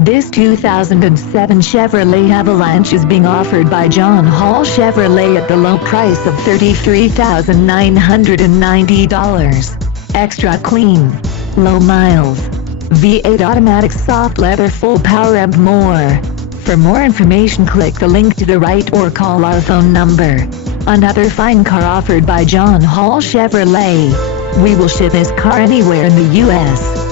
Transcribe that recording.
This 2007 Chevrolet Avalanche is being offered by John Hall Chevrolet at the low price of $33,990. Extra clean, low miles, V8 automatic, soft leather, full power and more. For more information, click the link to the right or call our phone number. Another fine car offered by John Hall Chevrolet. We will ship this car anywhere in the U.S.